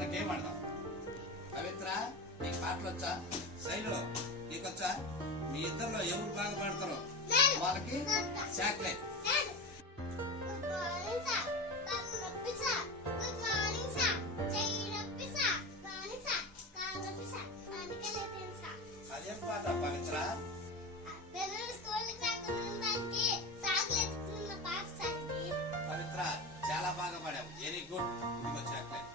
చిన్న గేమ్ ఆడదాం. పవిత్ర నీకు పాటలు వచ్చా? శైలు నీకొచ్చా? మీ ఇద్దరిలో ఎవరు బాగా పాడతారో వాళ్ళకి చాక్లెట్. అదేం పాట పవిత్ర? పవిత్ర చాలా బాగా పాడావు. Very good. చాక్లెట్.